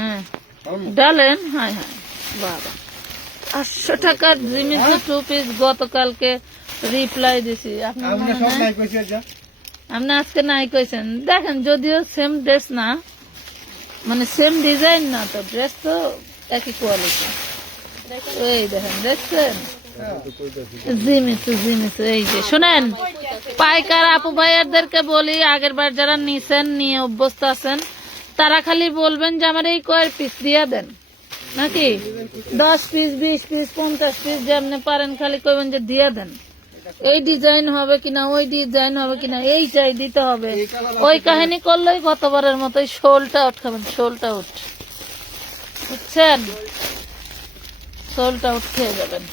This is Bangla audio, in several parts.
হ্যাঁ ডালেন। হ্যাঁ হ্যাঁ বাবা 800 টাকার জিমিচু 2 পিস গতকালকে রিপ্লাই দিছি। আপনি আজকে নাই কইছেন। দেখেন যদিও সেম ড্রেস না, মানে সেম ডিজাইন না, তো ড্রেস তো একই কোয়ালিটি। এই দেখেন দেখছেন জিমিচু জিমিচু। এই যে শোনেন, পাইকার আপু ভাইয়াদেরকে বলি, আগের বার যারা নিছেন নিয়ে অভ্যস্ত আছেন তারা খালি বলবেন যে আমার এই কয়েক পিস দিয়ে দেন, নাকি 10 পিস 20 পিস 50 পিস যেমনি পারেন খালি কইবেন যে দিয়ে দেন। এই ডিজাইন হবে কিনা, ওই ডিজাইন হবে কিনা, এই চাই দিতে হবে। ওই কাহিনী করলেই গতবারের মতোই শোলটা উঠ খাবেন, শোলটা উঠ, বুঝছেন, শোলটা উঠ খেয়ে যাবেন।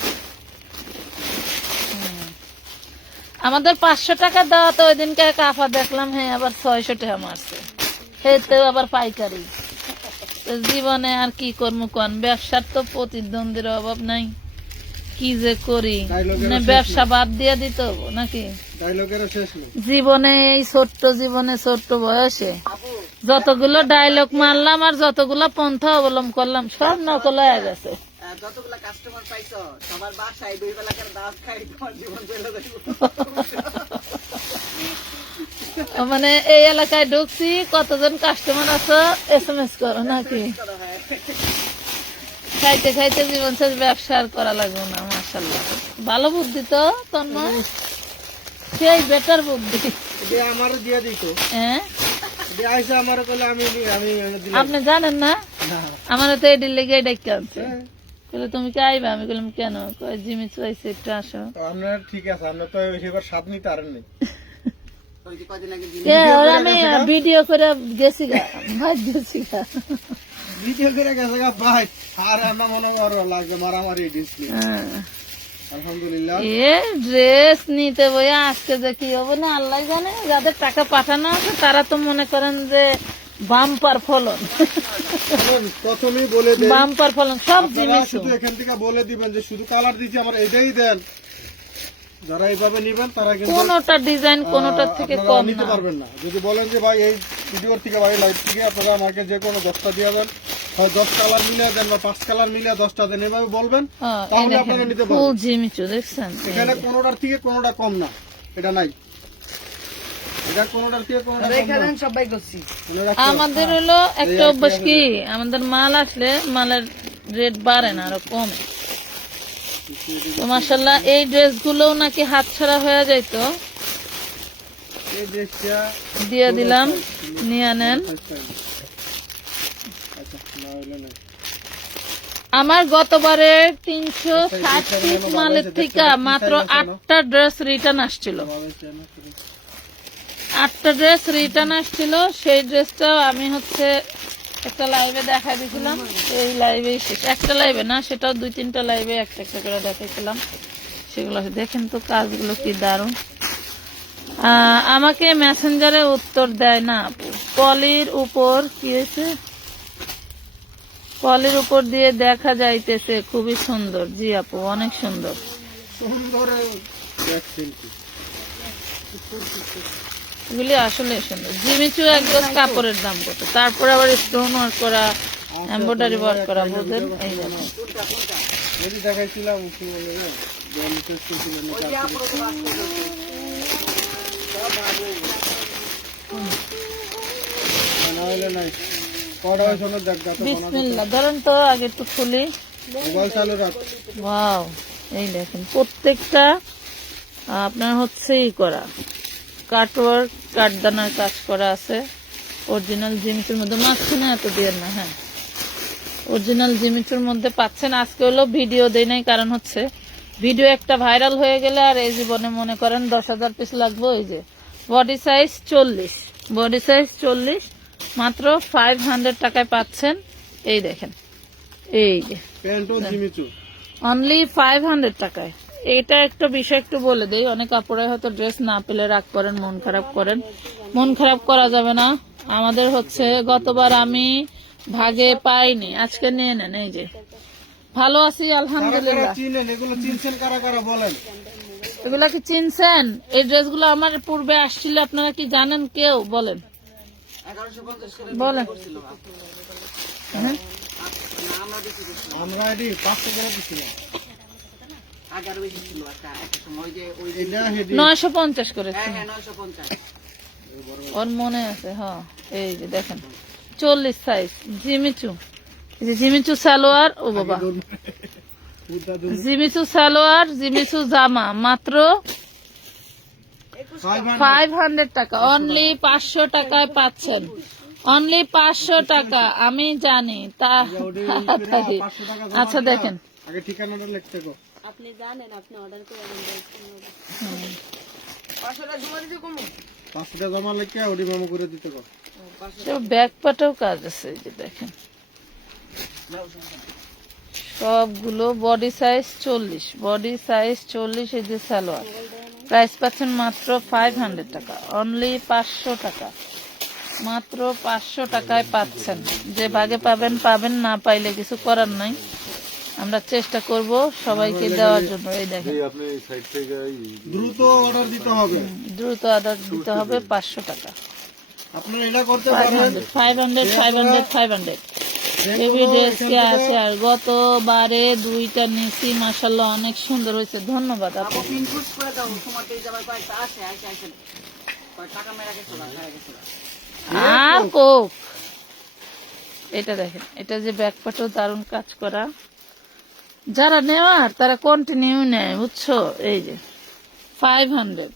আমাদের 500 টাকা দেওয়া, তো ওই দিনকে কাফা দেখলাম, হ্যাঁ আবার 600 টাকা মারছে, হেতেও আবার পাইকারি। জীবনে আর কি করবো কোন, ব্যবসার তো প্রতিদ্বন্দ্বীর অভাব নাই, কি যে করি, মানে ব্যবসা বাদ দিয়ে দিতে হবো নাকি। জীবনে এই ছোট্ট জীবনে ছোট্ট বয়সে যতগুলো ডায়লগ মারলাম আর যতগুলো পন্থা অবলম্বন করলাম সব নকল হয়ে গেছে। যতগুলা কাস্টমার পাইছো সবার বাসায় 2 বেলাকার দাওয়াত খাই তোমার জীবন চলে যাবে। মানে এই এলাকায় ঢুকছি, কতজন কাস্টমার আছে SMS করো নাকি। খাইতে খাইতে জীবন শেষ, ব্যবসা আর করা লাগবে না। মাশাআল্লাহ ভালো বুদ্ধি তো তন্ময়, সেই বেটার বুদ্ধি। আমার দিয়ে দিত, হ্যাঁ আমার কইলে আমি আপনি জানেন না, আমার তো এডির লেগে ডেকে আনছে। তুমি কি আইবা? আমি বললাম কেন? জিমি চাইছে একটু আসো। আপনার ঠিক আছে, আপনি তো এবার স্বাদ নিতে পারেন নাই। আমি ভিডিও করে গেছি গা, ভাই গেছি গা, ভিডিও করে গেছে গা ভাই। আর আমরা মনে করো লাগবে মারামারি ডিসপ্লে। আলহামদুলিল্লাহ এ ড্রেস নিতে বই আজকে যে কি হবে না আল্লাহ জানে। যাদের টাকা পাঠানো আছে তারা তো মনে করেন যে বাম্পার ফলন, প্রথমেই বলে দেন বাম্পার ফলন সব জিনিস। শুধু এখান থেকে বলে দিবেন যে শুধু কালার দিচ্ছি আমার এটাই দেন। যারা এইভাবে নিবেন তারা কিন্তু কোনটা ডিজাইন কোনটার থেকে কম নিতে পারবেন না। যদি বলেন যে ভাই এই ভিডিওর থেকে ভাই লাইভ থেকে আপনারা আমাকে যে কোনো 10টা দিয়ে দেন, হয় 10 কালার মিলিয়ে দেন বা 5 কালার মিলিয়ে 10টা দেন, এভাবে বলবেন তাহলে আপনারা নিতে পারবেন। ফুল জিমিচু দেখছেন, এখানে কোনটার থেকে কোনটা কম না, এটা নাই। এটা কোনটার থেকে কোনটা কম না, সবাই করছি। আমাদের হলো একটা অভ্যাস কি, আমাদের মাল আসলে মালের রেট বাড়ে না, আরো কমে। তো মাশাআল্লাহ এই ড্রেস গুলো নাকি হাতছাড়া হয়ে যাইতো, এই ড্রেসটা দিয়ে দিলাম, নিয়ে নেন। আমার গতবারে 360 পিস মালের থেকে মাত্র 8টা ড্রেস রিটার্ন আসছিল, 8টা ড্রেস রিটার্ন আসছিল। সেই ড্রেসটাও আমি হচ্ছে একটা লাইভে দেখাই দিয়েছিলাম, এই লাইভে একটা লাইভে না, সেটাও 2-3টা লাইভে একটা একটা করে দেখাইছিলাম। সেগুলো দেখেন তো কাজগুলো কি দারুণ। আমাকে মেসেঞ্জারে উত্তর দেয় না আপু, পলির উপর কি হয়েছে, পলির উপর দিয়ে দেখা যাইতেছে খুবই সুন্দর। জি আপু অনেক সুন্দর, এগুলি আসলে সুন্দর। জিমিচু এক গজ কাপড়ের দাম কত, তারপর আবার স্টোন ওয়ার্ক করা, এমব্রয়ডারি ওয়ার্ক করা, বুঝলেন। এই দেখেন দেখাইছিলাম বিসমিল্লাহ ধরেন তো, আগে একটু খুলি। ওয়াও এই দেখেন প্রত্যেকটা আপনার হচ্ছে ই করা, কাটওয়ার্ক, কাঠদানার কাজ করা আছে। অরিজিনাল জিমিচুর মধ্যে মাঝখানে এত দিয়ে না, হ্যাঁ অরিজিনাল জিমিচুর মধ্যে পাচ্ছেন। আজকে হলো ভিডিও দেই নাই, কারণ হচ্ছে ভিডিও একটা ভাইরাল হয়ে গেলে আর এই জীবনে মনে করেন 10,000 পিস লাগবে। ওই যে বডি সাইজ 40, বডি সাইজ 40 মাত্র 500 টাকায় পাচ্ছেন। এই দেখেন, এই যে অনলি 500 টাকায়। এটা একটা বিষয় একটু বলে দেই, অনেক আপুরাই হয়তো ড্রেস না পেলে রাগ করেন, মন খারাপ করেন। মন খারাপ করা যাবে না। আমাদের হচ্ছে গতবার আমি ভাগে পাইনি, আজকে নিয়ে নেন। এই যে ভালো আছি আলহামদুলিল্লাহ। এগুলা কি চিনছেন? এই ড্রেসগুলো আমার পূর্বে আসছিল, আপনারা কি জানেন? কেউ বলেন, বলেন। হ্যাঁ আমরা এটি 500 করে দিচ্ছিলাম। এটা হেডি 950 করেছে, ওর মনে আছে। হ্যাঁ, এই যে দেখেন 40 সাইজ জিমিচু, এই যে জিমিচু সালোয়ার। ও বাবা, জিমিচু সালোয়ার, জিমিচু জামা মাত্র 500 টাকা, অনলি 500 টাকায় পাচ্ছেন, অনলি 500 টাকা। আমি জানি তা। আচ্ছা দেখেন, আগে ঠিকানাটা লিখতে গো। আপনি জানেন, আপনি অর্ডার করে 500 টাকা জমা লিখে ওডি মেমো করে দিতে গো। ব্যাক পাটেও কাজ আছে, এই যে দেখেন সবগুলো। Body size 40, body size 40। এই যে সালোয়ার, প্রাইস পাচ্ছেন মাত্র 500 টাকা, অনলি 500 টাকা, মাত্র 500 টাকায় পাচ্ছেন। যে ভাগে পাবেন পাবেন, না পাইলে কিছু করার নাই, আমরা চেষ্টা করব সবাইকে দেওয়ার জন্য। এই দেখেন দ্রুত অর্ডার দিতে হবে, দ্রুত অর্ডার দিতে হবে। 500 টাকা, আপনারা এটা করতে পারেন। 500 500 500 বেবি ড্রেস কে আছে। আর গতবারে 2টা নিছি, মাশাআল্লাহ অনেক সুন্দর হয়েছে। ধন্যবাদ আপু। আর কোক, এটা দেখেন, এটা যে ব্যাকপাটও দারুণ কাজ করা। যারা নেওয়ার তারা কন্টিনিউ নেয়, বুঝছো। এই যে 500।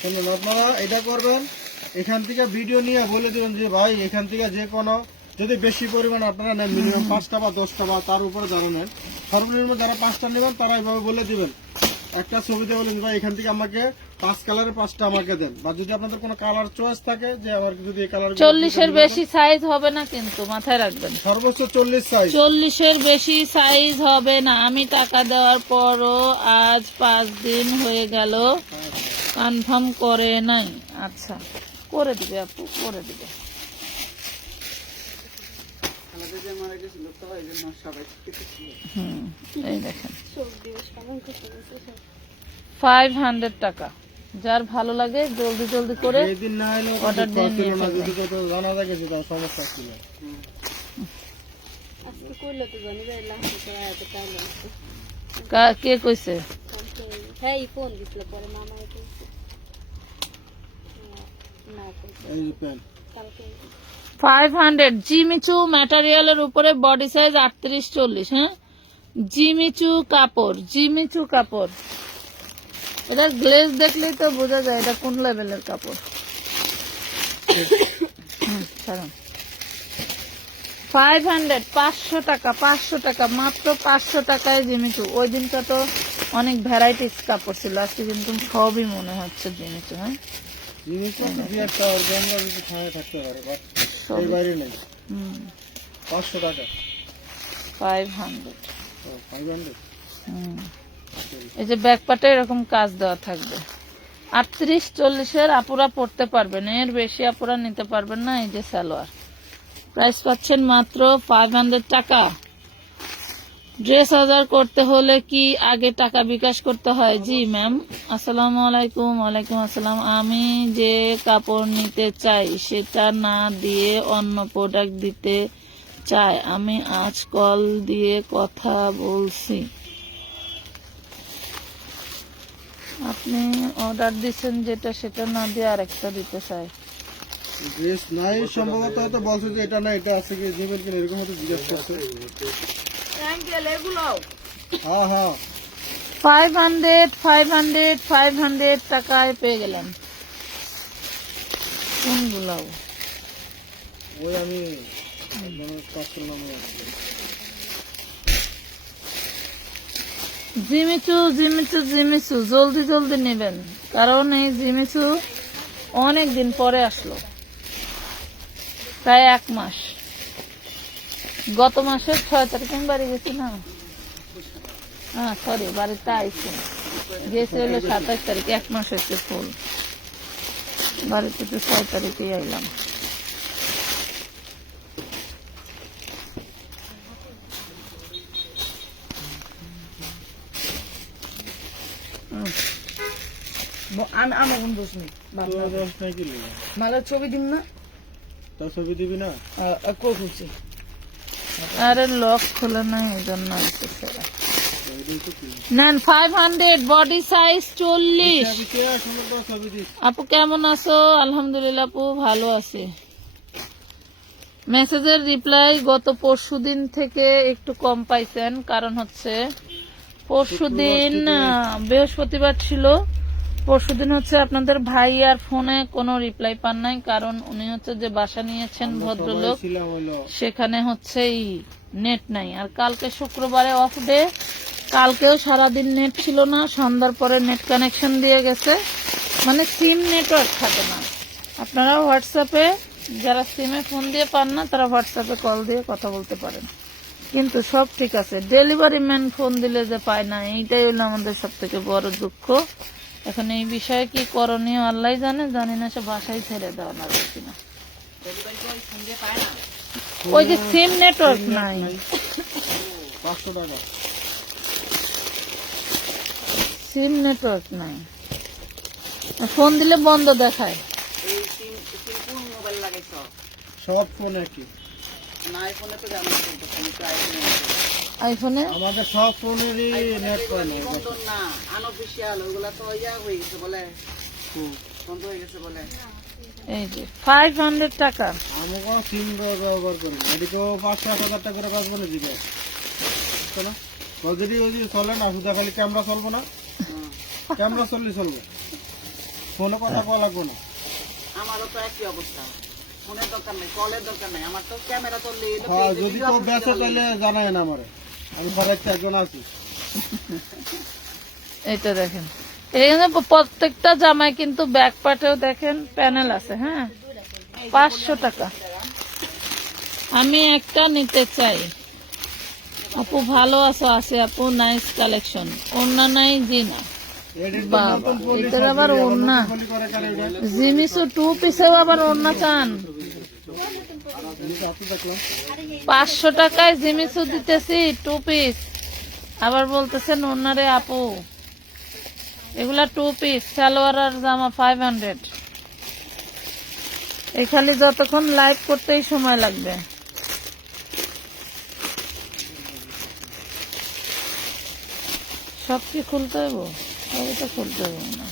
শুনুন, আপনারা এটা করবেন, এখান থেকে ভিডিও নিয়ে বলে দিবেন যে ভাই এখান থেকে যে কোনো, যদি বেশি পরিমাণ আপনারা নেন, মিনিমাম 5টা বা 10টা বা তার উপরে যারা নেন, সর্বনিম্ন যারা 5টা নেবেন তারা এইভাবে বলে দিবেন। একটা ছবিতে বলেন ভাই এখান থেকে আমাকে 5 কালারের 5টা আমাকে দেন। বা যদি আপনাদের কোনো কালার চয়েস থাকে যে আমার যদি এই কালার 40-এর বেশি সাইজ হবে না, কিন্তু মাথায় রাখবেন সর্বোচ্চ 40 সাইজ, 40-এর বেশি সাইজ হবে না। আমি টাকা দেওয়ার পরও আজ 5 দিন হয়ে গেল কনফার্ম করে নাই। আচ্ছা, করে দিবে আপু, করে দিবে। এই দেখেন 500 টাকা। যার ভালো লাগে জলদি জলদি করে এদিন না হলো অর্ডার দিয়ে নিয়ে না, ফেলবেন। যদি কত জানা থাকে সেটা সমস্যা ছিল। আজকে কইলো তো জানি যে লাস্টে তো এত টাইম লাগছে। কে কইছে? হ্যাঁ, ফোন দিছিল পরে মামা কইছে না কইছে এই যে পেন কালকে 500 জিমিচু ম্যাটেরিয়ালের উপরে বডি সাইজ 38-40। হ্যাঁ, জিমিচু কাপড়, জিমিচু কাপড়। এটার গ্লেজ দেখলেই তো বোঝা যায় এটা কোন লেভেলের কাপড়। 500 500 টাকা, 500 টাকা, মাত্র 500 টাকায় জিমিচু। ওই দিনটা তো অনেক ভ্যারাইটিস কাপড় ছিল, আজকে কিন্তু সবই মনে হচ্ছে জিমিচু। হ্যাঁ, জিনিস তো দুই একটা অর্গানরা যদি খায় থাকতে পারে, বাট এই বাইরে নেই। 500 টাকা 500। 500। এই যে ব্যাকপাটে এরকম কাজ দেওয়া থাকবে। 38-40-এর আপুরা পড়তে পারবেন, এর বেশি আপুরা নিতে পারবেন না। এই যে সালোয়ার, প্রাইস পাচ্ছেন মাত্র 500 টাকা। ড্রেস অর্ডার করতে হলে কি আগে টাকা বিকাশ করতে হয়? জি ম্যাম। আসসালামু আলাইকুম। ওয়ালাইকুম আসসালাম। আমি যে কাপড় নিতে চাই সেটা না দিয়ে অন্য প্রোডাক্ট দিতে চাই। আমি আজ কল দিয়ে কথা বলছি। আপনি অর্ডার দিচ্ছেন যেটা, সেটা না দিয়ে আরেকটা দিতে চাই। ড্রেস নাই সম্ভবত, হয়তো বলছে যে এটা না এটা আছে কি জিমেল কিনা এরকম হয়তো জিজ্ঞাসা করছে। হ্যাঁ হ্যাঁ 500 টাকায় পেয়ে গেলাম। কোনগুলো? ওই আমি পাত্র নামে জিমিচু জিমিচু জিমিচু, জলদি জলদি নেবেন, কারণ এই জিমিচু অনেক দিন পরে আসলো, প্রায় 1 মাস। গত মাসের 6 তারিখে আমি বাড়ি গেছি না, হ্যাঁ সরি, বাড়িতে আইসি, গেছে হলো 27 তারিখে। 1 মাস হচ্ছে ফুল, বাড়িতে তো 6 তারিখেই আইলাম। আমার কোন দোষ নেই, মালের ছবি দিন না। তোর ছবি দিবি না? খুলছি আরে লক খোলে না এই জন্য আসতেছে। ওইটাই তো কি। নেন 500 বডি সাইজ 40। আমি কে আসলে তো ছবি দিস। আপু কেমন আছো? আলহামদুলিল্লাহ আপু ভালো আছি। মেসেজের রিপ্লাই গত পরশুদিন থেকে একটু কম পাইছেন, কারণ হচ্ছে পরশুদিন বৃহস্পতিবার ছিল। পরশুদিন হচ্ছে আপনাদের ভাই আর ফোনে কোনো রিপ্লাই পান নাই, কারণ উনি হচ্ছে যে বাসা নিয়েছেন ভদ্রলোক, ছিলাম হলো সেখানে হচ্ছে নেট নাই। আর কালকে শুক্রবারে অফ ডে, কালকেও সারাদিন নেট ছিল না, সন্ধ্যার পরে নেট কানেকশন দিয়ে গেছে, মানে সিম নেটওয়ার্ক থাকে না। আপনারা হোয়াটসঅ্যাপে যারা সিমে ফোন দিয়ে পান না তারা হোয়াটসঅ্যাপে কল দিয়ে কথা বলতে পারেন, কিন্তু সব ঠিক আছে। ডেলিভারি ম্যান ফোন দিলে যে পায় না, এইটাই হলো আমাদের সব থেকে বড় দুঃখ। এখন এই বিষয়ে কি করণীয় আল্লাহ জানে, জানি না, সে বাসায় ছেড়ে দেওয়া লাগবে কিনা। ওই যে সিম নেটওয়ার্ক নাই, 500 টাকা। সিম নেটওয়ার্ক নাই, ফোন দিলে বন্ধ দেখায়। এই সিম কোন মোবাইল লাগাইছো? সব ফোন একই। না আইফোনে তো জানো তো আমি তো আইফোনে আইফোনে আমাদের সব ফোনেরই নেট পায় না। বন্ধ না আনঅফিশিয়াল ওইগুলা তো ইয়া হয়ে গেছে বলে, বন্ধ হয়ে গেছে বলে। এই যে 500 টাকা। আমি কোনো সিম ব্যবহার করি না। এদিকেও 500-1000 টাকা করে বাঁচবো না দিবে না। যদি ওই চলে না, শুধু খালি ক্যামেরা চলবো না, ক্যামেরা চললে চলবো, ফোনে কথা বলা লাগবো না। আমারও তো একই অবস্থা, ফোনের দরকার নেই, কলের দরকার নেই, আমার তো ক্যামেরা চললে হ্যাঁ, যদি কেউ বেঁচে তাহলে জানায় না আমারে, আমি ঘরের একজন আছি। এটা দেখেন, এখানে প্রত্যেকটা জামায় কিন্তু ব্যাক পার্টেও দেখেন প্যানেল আছে। হ্যাঁ, 500 টাকা। আমি একটা নিতে চাই। আপু ভালো আছো? আছে আপু, নাইস কালেকশন। ওড়না নাই? জি না। বাবা, এটার আবার ওড়না। জিমিসু 2 পিসেও আবার ওড়না চান? 500 টাকায় জিমিসু দিতেছি 2 পিস, আবার বলতেছেন ওড়নারে আপু। এগুলা 2 পিস, সালোয়ার আর জামা 500। এই খালি যতক্ষণ লাইভ করতেই সময় লাগবে। সব কি খুলতে হইব? সবই তো খুলতে হইব না।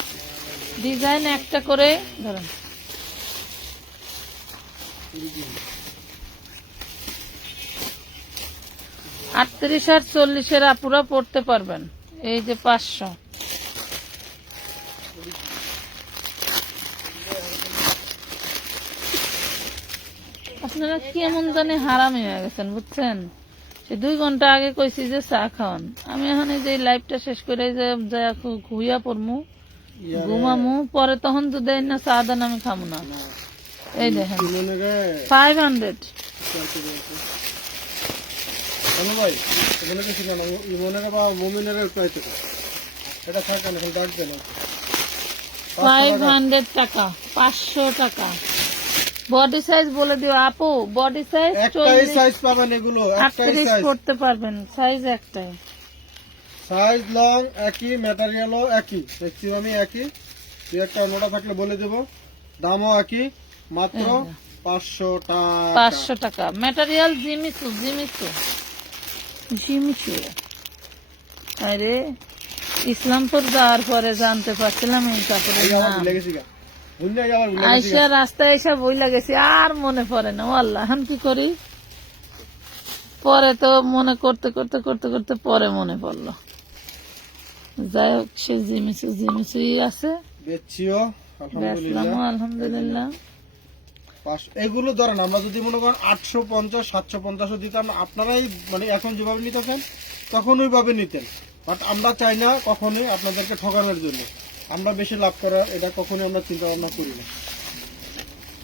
ডিজাইন একটা করে ধরেন। আটত্রিশ আর 40-এর আপুরা পড়তে পারবেন। এই যে 500। আপনারা কি এমন জানি হারামি হয়ে গেছেন, বুঝছেন? সে 2 ঘন্টা আগে কইছি যে চা খাওয়ান, আমি এখন এই যে লাইভটা শেষ করে যে ঘুইয়া পড়মু, ঘুমামু, পরে তখন তো দেয় না চা দেন, আমি খামু না। এই দেখেন 500। ভাই এগুলো কিছু না, ইমনের বা মুমিনের চাইতে এটা থাকে না, ডাক দেন 500 টাকা, 500 টাকা। বডি সাইজ বলে দিও আপু, বডি সাইজ একটাই সাইজ পাবেন, এগুলো একটাই 38 সাইজ করতে পারবেন, সাইজ একটাই। সাইজ লং একই, ম্যাটেরিয়ালও একই, ম্যাক্সিমামই একই। তুই একটা নোটা থাকলে বলে দেবো, দামও একই, মাত্র 500 টাকা। 500 টাকা। Material Jimmy Choo, Jimmy Choo, Jimmy Choo. আরে ইসলামপুর যাওয়ার পরে জানতে পারছিলাম এই কাপড়ের নাম। আইসা রাস্তায় এসে বই লাগেছি, আর মনে পড়ে না। আল্লাহ, এখন কি করি? পরে তো মনে করতে করতে করতে করতে পরে মনে পড়লো। যাই হোক, সে জিমিচু জিমিচুই আছে। বেচিও বেচলাম আলহামদুলিল্লাহ। এগুলো ধরেন আমরা যদি মনে করেন 850 750 দিতাম, আপনারাই মানে এখন যেভাবে নিতেছেন তখন ওইভাবে নিতেন, বাট আমরা চাই না কখনোই আপনাদেরকে ঠকানোর জন্য। আমরা বেশি লাভ করার এটা কখনোই আমরা চিন্তা ভাবনা করি না।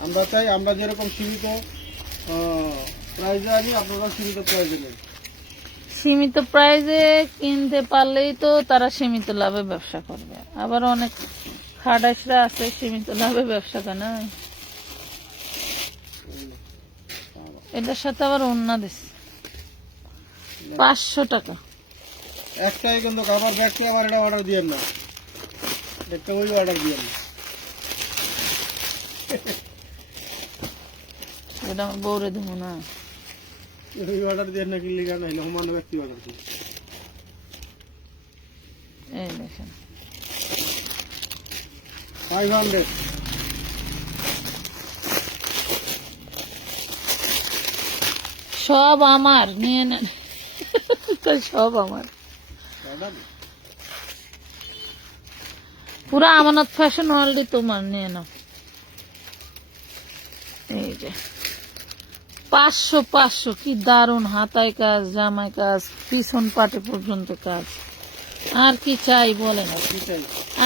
আমরা চাই আমরা যেরকম সীমিত প্রাইজে আনি, আপনারা সীমিত প্রাইজে নেন। সীমিত প্রাইজে কিনতে পারলেই তো তারা সীমিত লাভে ব্যবসা করবে। আবার অনেক খাটাসরা আছে সীমিত লাভে ব্যবসা করে না। এটার সাথে আবার ওড়না দিচ্ছে 500 টাকা। একটাই কিন্তু আবার দেখলে আবার এটা অর্ডার দিয়েন না, একটা ওই অর্ডার দিয়েন না। এটা আমার বউরে দেবো না। এই অর্ডার দিয়ে নাকি লিগা নাইলে হুমানো ব্যক্তি অর্ডার দিই। এই দেখেন 500 সব আমার, নিয়ে নেন। সব আমার, অর্ডার পুরো আমানত ফ্যাশন ওয়ার্ল্ডই তোমার, নিয়ে নাও। এই যে 500 500, কি দারুন হাতায় কাজ, জামায় কাজ, পিছন পাটে পর্যন্ত কাজ। আর কি চাই বলেন, কি চাই?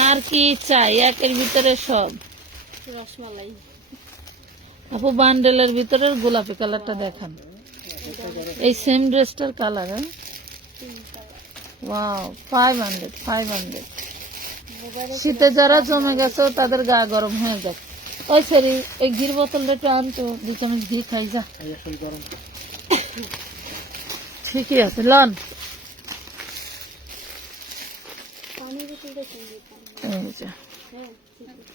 আর কি চাই? একের ভিতরে সব। রসমালাই আপু বান্ডেলের ভিতরে গোলাপি কালারটা দেখান, এই সেম ড্রেসটার কালার। হ্যাঁ, ওয়াও, 500। শীতে যারা জমে গেছে তাদের গা গরম হয়ে যায়। ওই সরি, এই ঘির বোতলটা একটু আনতো, 2 চামচ ঘি খাই যা। এই আসল গরম। ঠিকই আছে, লন। পানির বোতলটা কিনবি। এই যে হ্যাঁ ঠিক আছে।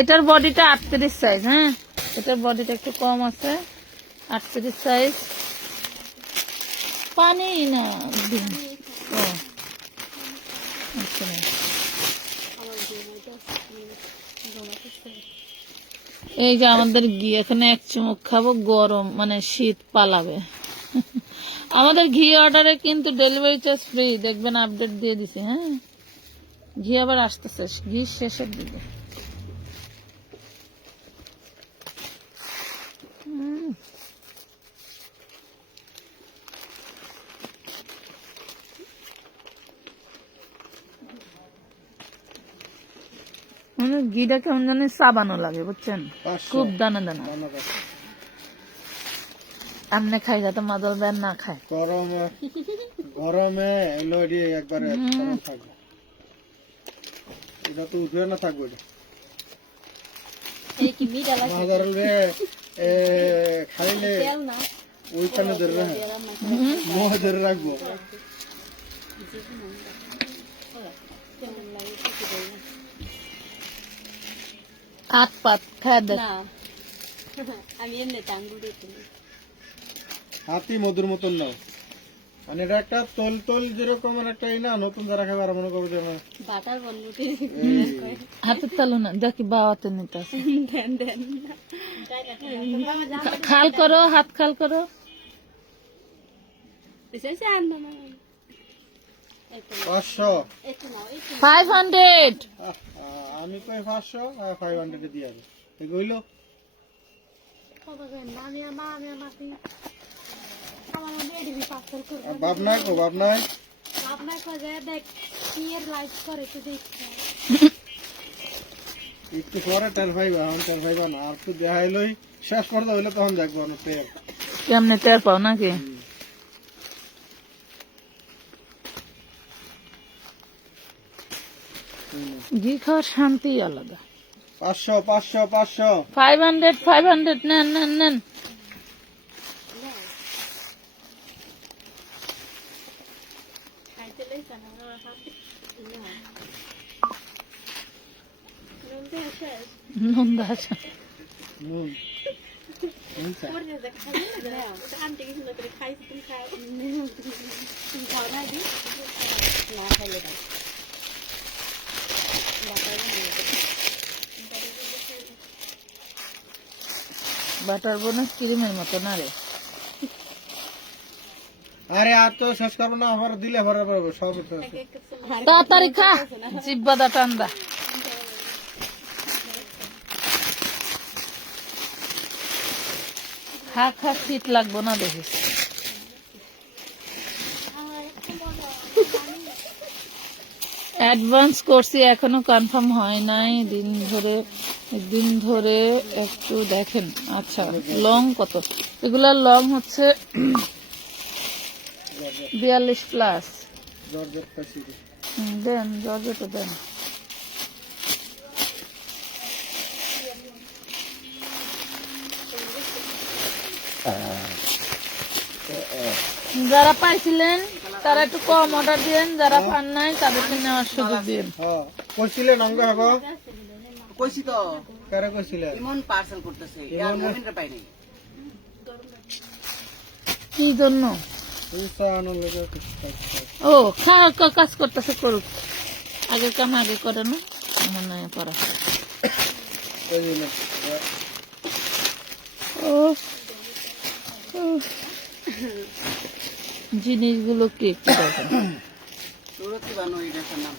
এটার বডিটা 38 সাইজ। হ্যাঁ, এটার বডিটা একটু কম আছে, 38 সাইজ। পানি না দিন। ও আচ্ছা, আমার ঘুমাইতে ঘুমাতে এই যে আমাদের ঘি, এখানে 1 চুমুক খাবো, গরম মানে শীত পালাবে। আমাদের ঘি অর্ডারে কিন্তু ডেলিভারি চার্জ ফ্রি, দেখবেন আপডেট দিয়ে দিছি। হ্যাঁ, ঘি আবার আসতেছে, ঘি শেষের দিকে। মানে ঘিটা কেমন জানি সাবানো লাগে, বুঝছেন, 500 খুব দানা দানা। ধন্যবাদ। এমনি খাই, যাতে মাদল ব্যান না খায়। গরমে গরমে এলো এটি একবারে গরম থাকবে। এটা তো উঠবে না থাকবে এটা। এই কি মিঠা লাগে মাদার রে খাইলে তেল না ওইখানে ধরে রাখবো, গরম না মোহ ধরে রাখবো। কেমন লাগে কিছু দেয় না। হাত পাত খায় দেখ। না আমি এমনি টাঙ্গুল দিতে হাতি মধুর মতন না, মানে এটা একটা তোল তোল যেরকম একটা এই না, নতুন যারা খাবে আর মনে করবে যে না, বাটার বন্ধুটি হাতের তালু না, দেখি বাবাতে নিতে আছে। দেন দেন খাল করো, হাত খাল করো। বিশেষ আর না না 500। একটু নাও একটু 500। আমি কই 500 আর 500 দিয়ে যাবে এগুলো। বাপ নাই কো, বাপ নাই। আপনার কাছে দেখ কি এর লাইক করে তো দেখতে একটু পরে টের পাইবা, এখন টের পাইবা না। আর তো দেখাইলই শেষ করতে হইলে তখন দেখবো না টের। কেমনে টের পাও নাকি? ঘি খাওয়ার শান্তি আলাদা। 500 500 500। 500 নেন নেন নেন। খাইতে লইছ না হাতে না রুমতে আছে নন্দা আছে। নুন পরে দেখ খাই না আন্টি কিছু না করে খাইছ তুমি খাও তুমি খাও না দি না খাইলে দাও বাটার বোনা ক্রিমের মতো না রে। আরে আর তো শেষ করবো না, আবার দিলে ভরা পড়বে সব। তাড়াতাড়ি খা, জিব্বাদা টান্দা। খা খা, শীত লাগবো না দেখিস। অ্যাডভান্স করছি, এখনো কনফার্ম হয় নাই। দিন ধরে একটু দেখেন। আচ্ছা, লং কত? এগুলার লং হচ্ছে 42+। জর্জেট পাইছি। দেন জর্জেটও দেন। যারা পাইছিলেন তারা একটু কম অর্ডার দিন, যারা পান নাই তাদেরকে নেওয়ার সুযোগ দিন। হ্যাঁ কইছিলেন অঙ্গ হবো। কইছি তো কারা কইছিলেন? ইমন পার্সেল করতেছে, ইমন না? মোমিনরা পাই নাই। কি জন্য? এই সাহানো লোকে কিছু কাজ করে। ও কাজ করতেছে, করুক, আগের কাম আগে করে না, মনে হয় পড়া। এই যে না, ও ও। জিনিসগুলো কি একটু দেখেন। সুরতি বানু এই ড্রেসের নাম।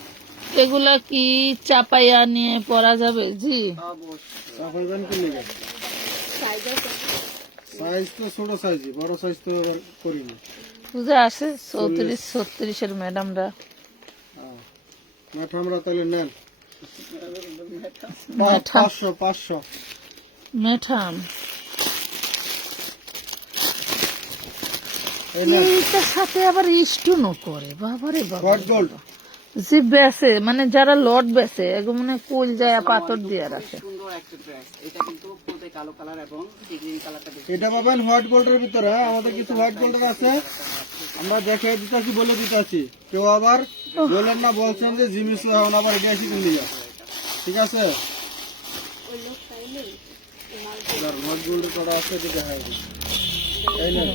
এগুলা কি চাপাইয়া নিয়ে পরা যাবে? জি, অবশ্যই। চাপাইবেন কি লিগে? সাইজ তো ছোট সাইজই, বড় সাইজ তো করিনি। বুঝে আসে 34-36-এর ম্যাডামরা। মাঠ আমরা তাহলে নেন মেঠা 500 মেঠাম এই নেন। এইটার সাথে আবার স্টোনও করে, বাবারে বাবা। হট গোল্ড যে বেসে, মানে যারা লট বেসে, এগুলো মানে কোল যায় পাথর দিয়ে রাখে। সুন্দর একটা ড্রেস। এটা কিন্তু পুরোতে কালো কালার এবং গ্রিন কালারটা বেশি। এটা পাবেন হোয়াইট গোল্ডের ভিতরে। হ্যাঁ, আমাদের কিছু হোয়াইট গোল্ডের আছে, আমরা দেখে দিতেছি, বলে দিতেছি। কেউ আবার বলেন না, বলছেন যে জিমিস এখন আবার এটা এসে কিনে যা, ঠিক আছে? হোয়াইট গোল্ডের করা আছে, এটা দেখা যাবে। এই নেন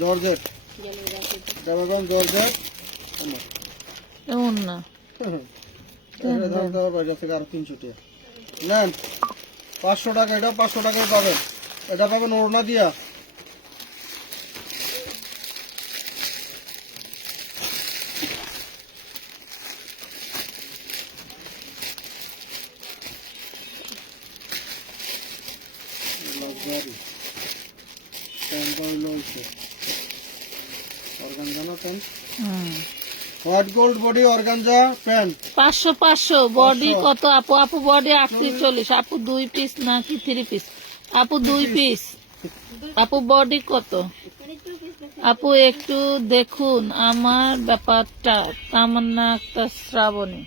জর্জেট, এটা পাবেন জর্জেট। এমন না, এটা দাম দেওয়ার বাইরে থেকে আরো 300 টাকা নেন। 500 টাকা, এটা 500 টাকায় পাবেন। এটা পাবেন ওড়না দিয়া। লাক্সারি প্যান্ট পাইলো হইছে অর্গানজা না pant, white gold body organza pant. 500 body কত আপু? আপু বডি 38, আপু 2 পিস নাকি 3 পিস? আপু 2 পিস। আপু বডি কত? আপু একটু দেখুন আমার ব্যাপারটা। তামান্না একটা শ্রাবণী,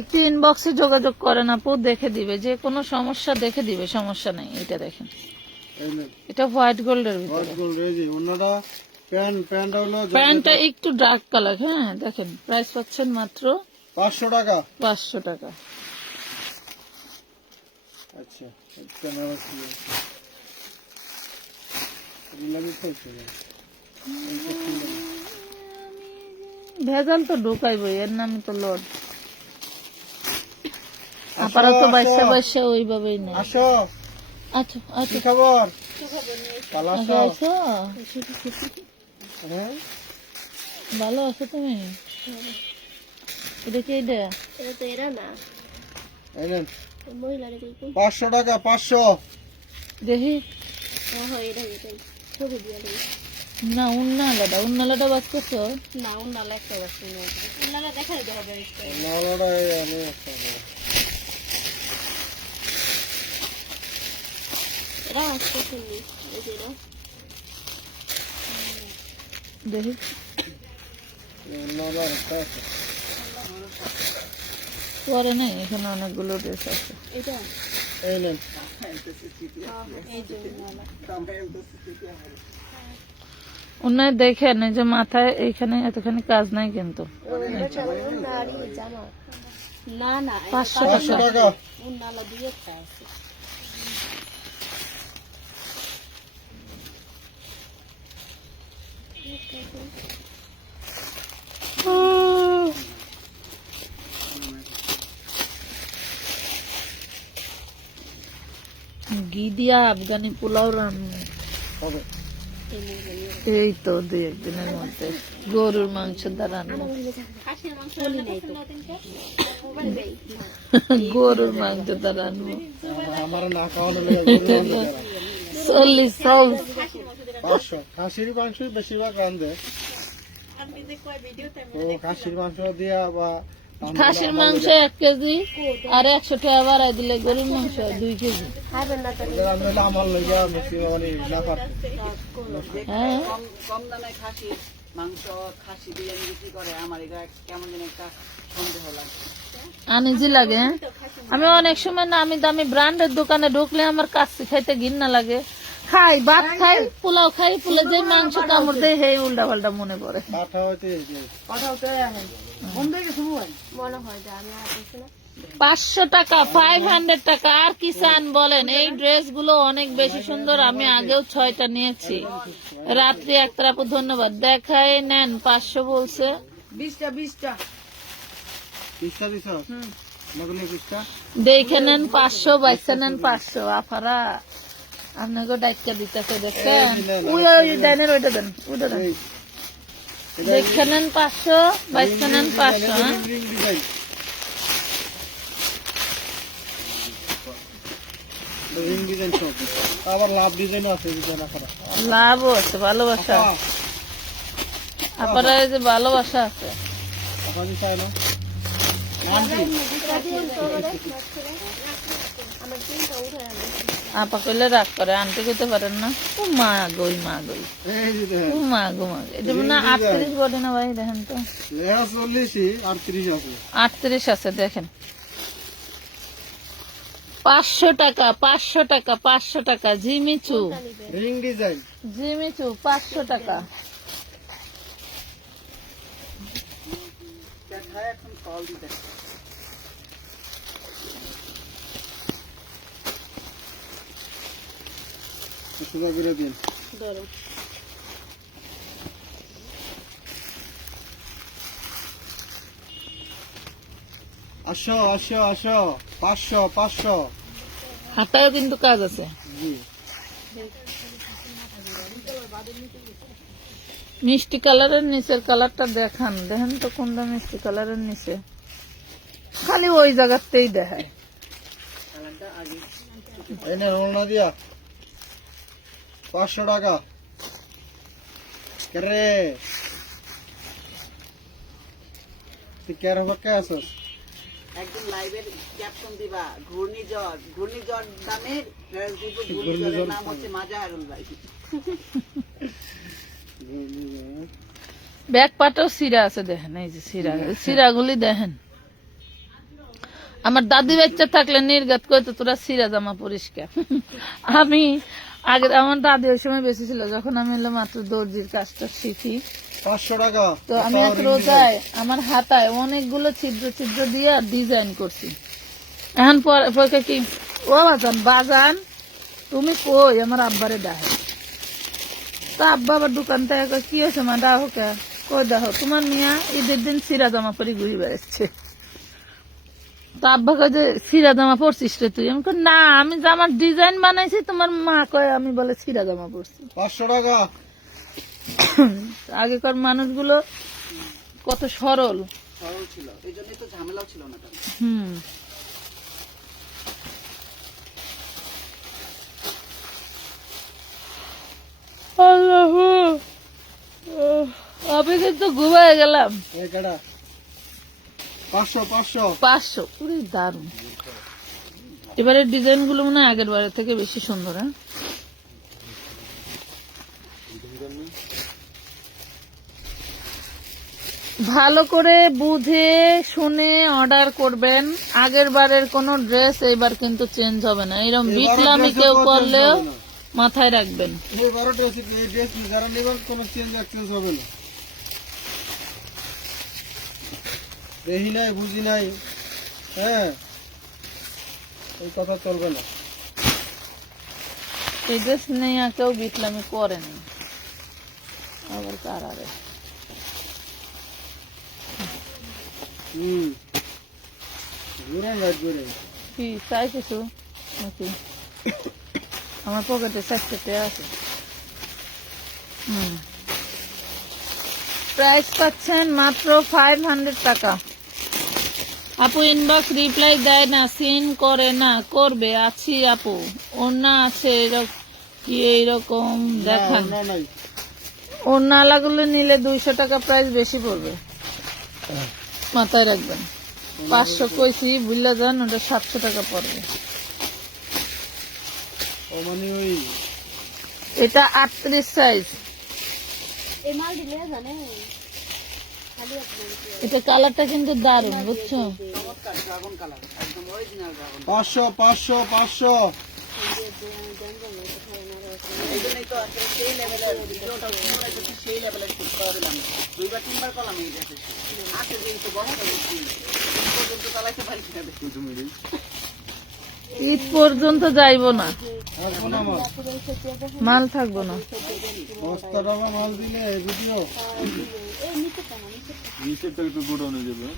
একটু ইনবক্সে যোগাযোগ করেন আপু, দেখে দিবে, যে কোনো সমস্যা দেখে দিবে, সমস্যা নেই। এটা দেখেন, এই নেন এটা হোয়াইট গোল্ডের ভিতরে। White gold. এই যে ওনারা প্যান্ট হলো প্যান্টটা একটু ডার্ক কালার। হ্যাঁ দেখেন, প্রাইস পাচ্ছেন মাত্র 500 টাকা। 500 টাকা। আচ্ছা, ক্যামেরা কি আছে? লাগি কইছে ভেজাল তো ঢুকাইবো, এর নামে তো লড। আপনারা তো বাইসা বাইসা ওইভাবেই নেই। আসো, আচ্ছা আচ্ছা কি খবর? ভালো আছো? আচ্ছা, হ্যাঁ, ভালো আছো তুমি? এটা কি? এটা এটা তো এরা না, এই নেন মহিলারে কই কই 500 টাকা। 500 দেখি এটা এটাই ছবি দিয়া দেই। না, উন্নালাটা উন্নালাটা বাঁচতেছ। না উন্নালা একটা আছে না, উন্নালা দেখাই দেওয়া হবে একটা। নাওলাটা এই আমি একটা নেব। এটা আসছে শুনি এই যে এটা দেখি নাওলার একটা আছে। পরে নেই, এখানে অনেকগুলো ড্রেস আছে। এটা এই নেন এই যে উন্নালা উন্নয় দেখেন, এই যে মাথায় এইখানে এতখানি কাজ নাই কিন্তু। নারী জামা না না 500 500 টাকা। টাকা। উন্নালা দুই একটা আছে। ঘি দিয়া আফগানি পোলাও রান্না হবে। এই তো 2-1 দিনের মধ্যে। গরুর মাংস দা রান্না, খাসির মাংস রান্না করছেন না তিনটা মোবাইল দেই গরুর মাংস দা রান্না। আমার না খাওয়ানো লাগে 40 সব 500। খাসির মাংস বেশিরভাগ রান্ধে, আপনি যে কয় ভিডিওতে তো খাসির মাংস দিয়া বা খাসির মাংস 1 কেজি আর 100 টাকা বাড়াই দিলে গরুর মাংস 2 কেজি। খাবেন না তো রান্নাটা আমার লাগে বেশি মানে না পারছে। হ্যাঁ, কম কম দামে খাসি মাংস, খাসি বিরিয়ানি বিক্রি করে। আমার এটা কেমন যেন একটা সন্দেহ লাগে। আনিজি লাগে। হ্যাঁ? আমি অনেক সময় নামি দামি ব্র্যান্ডের দোকানে ঢুকলে আমার কাচ্চি খাইতে ঘৃণা লাগে। খাই, ভাত খাই, পোলাও খাই, পোলে যে মাংস কামড় দেয় সেই উল্টা পাল্টা মনে পড়ে। কাঠা হইতে মনে হয় যে আমি আর বলছি না 500 টাকা, 500 টাকা। আর কি চান বলেন? এই ড্রেস গুলো অনেক বেশি সুন্দর, আমি আগেও 6টা নিয়েছি। রাত্রি একটা আপু ধন্যবাদ। দেখায় নেন, 500 বলছে। 20টা 20টা। পিস্তা দিছ নগলি পিস্তা দেখে নেন 500, বাইসা নেন 500। আফারা আপনাকে ডাক্কা দিতেছে, দেখেন? ওই ডাইনের ওইটা দেন, ওইটা দেন। দেখে নেন 500, বাইসা নেন 500। হ্যাঁ, রিং ডিজাইন রিং ডিজাইন সব আবার লাভ ডিজাইন আছে ডিজাইন আকারে লাভও আছে, ভালোবাসা। আপনারা এই যে ভালোবাসা আছে। আপনি চাই না আপা কইলে রাগ করে, আন্টি কইতে পারেন না? ও মা গই, মা গই, এই যে দেখেন ও মা গো, মা গো। এটা মনে হয় 38 বলে না ভাই? দেখেন তো, লেহা 40 আর 30 আছে 38 আছে, দেখেন। 500 টাকা, 500 টাকা, 500 টাকা। জিমিচু, রিং ডিজাইন জিমিচু 500 টাকা। দেখায় এখন কল দিতে। সুদা করে দিন ধরো আসো আসো আসো 500 500 হাতায়ও কিন্তু কাজ আছে। জি মিষ্টি কালারের নিচের কালারটা দেখান, দেখেন তো কোনটা মিষ্টি কালারের নিচে। খালি ওই জায়গাতেই দেখায়। কালারটা আগে এনে রওনা দিয়া 500 টাকা করে তুই কের হকে আসস একদম লাইভের ক্যাপশন দিবা ঘূর্ণিঝড় নামের ড্রেস দিব। ঘূর্ণিঝড়ের নাম হচ্ছে মাজাহারুল ভাই। ব্যাক পাটেও সিরা আছে, দেখেন এই যে সিরা, সিরাগুলি দেখেন। আমার দাদি বাচ্চা থাকলে নির্গাত করতো, তোরা সিরা জামা পরিষ্কার। আমি আগে, আমার দাদি ওই সময় বেশি ছিল, যখন আমি এলো মাত্র দর্জির কাজটা শিখি। 500 টাকা তো আমি এক রোজায় আমার হাতায় অনেকগুলো ছিদ্র ছিদ্র দিয়ে ডিজাইন করছি। এখন পরে কি, ও বাজান তুমি কই, আমার আব্বারে দেখে। তো আব্বা আবার দোকান থেকে কয়, কি হয়েছে মা, ডাহো কে? কই দেখো তোমার মিয়া ঈদের দিন সিরা জামা পরে ঘুরে বেড়াচ্ছে। তো আব্বা কয় যে সিরা জামা পরছিস রে তুই? আমি কই না, আমি জামার ডিজাইন বানাইছি। তোমার মা কয় আমি বলে সিরা জামা পরছি। 500 টাকা আগেকার মানুষগুলো কত সরল। সরল ছিল, এই জন্যই তো ঝামেলাও ছিল না তেমন। হুম, আমি কিন্তু ঘুমায় গেলাম। এই কাটা 500 500 500 পুরো দারুন। এবারের ডিজাইন গুলো মনে হয় আগের বারের থেকে বেশি সুন্দর। হ্যাঁ, ভালো করে বুঝে শুনে অর্ডার করবেন। আগের বারের কোনো ড্রেস এইবার কিন্তু চেঞ্জ হবে না। এরকম বিটলামি কেউ করলেও মাথায় রাখবেন। এই 12 ড্রেস এই ড্রেস যারা নেবেন কোনো চেঞ্জ এক্সচেঞ্জ হবে না। দেখি নাই বুঝি নাই, হ্যাঁ এই কথা চলবে না। এই ড্রেস নিয়ে কেউ বিটলামি করেনি আবার কারারে। ঘুরান রাইট করে কি চাই কিছু নাকি? আমার পকেটে 400 আছে। প্রাইস পাচ্ছেন মাত্র 500 টাকা। আপু ইনবক্স রিপ্লাই দেয় না, সিন করে না, করবে। আছি আপু, ওড়না আছে কি এইরকম দেখান। না নাই ওড়না আলাগুলো নিলে 200 টাকা প্রাইস বেশি পড়বে, মাথায় রাখবেন। 500 কইছি, বুঝলা যান, ওটা 700 টাকা পড়বে। ও মানে ওই এটা 38 সাইজ। এই মাল দিলে জানে খালি এটা কালারটা কিন্তু দারুণ, বুঝছো? চমৎকার ড্রাগন কালার, একদম অরিজিনাল ড্রাগন। 500 500 500 এই জন্যই তো একেবারে সেই লেভেলের ভিডিওটা পুরো একদম সেই লেভেলের শুট করে দিলাম 2-3 বার করলাম এই দেখে আছে যে তো বড় করে দিচ্ছি পর্যন্ত চালাইতে পারি না বেশি তুমি ঈদ পর্যন্ত যাইবো না, আসবো না মাল মাল থাকবো না। বস্তা ডাবা মাল দিলে এই ভিডিও এই নিচে কেন নিচে নিচে তো একটু গোডাউনে যাবে।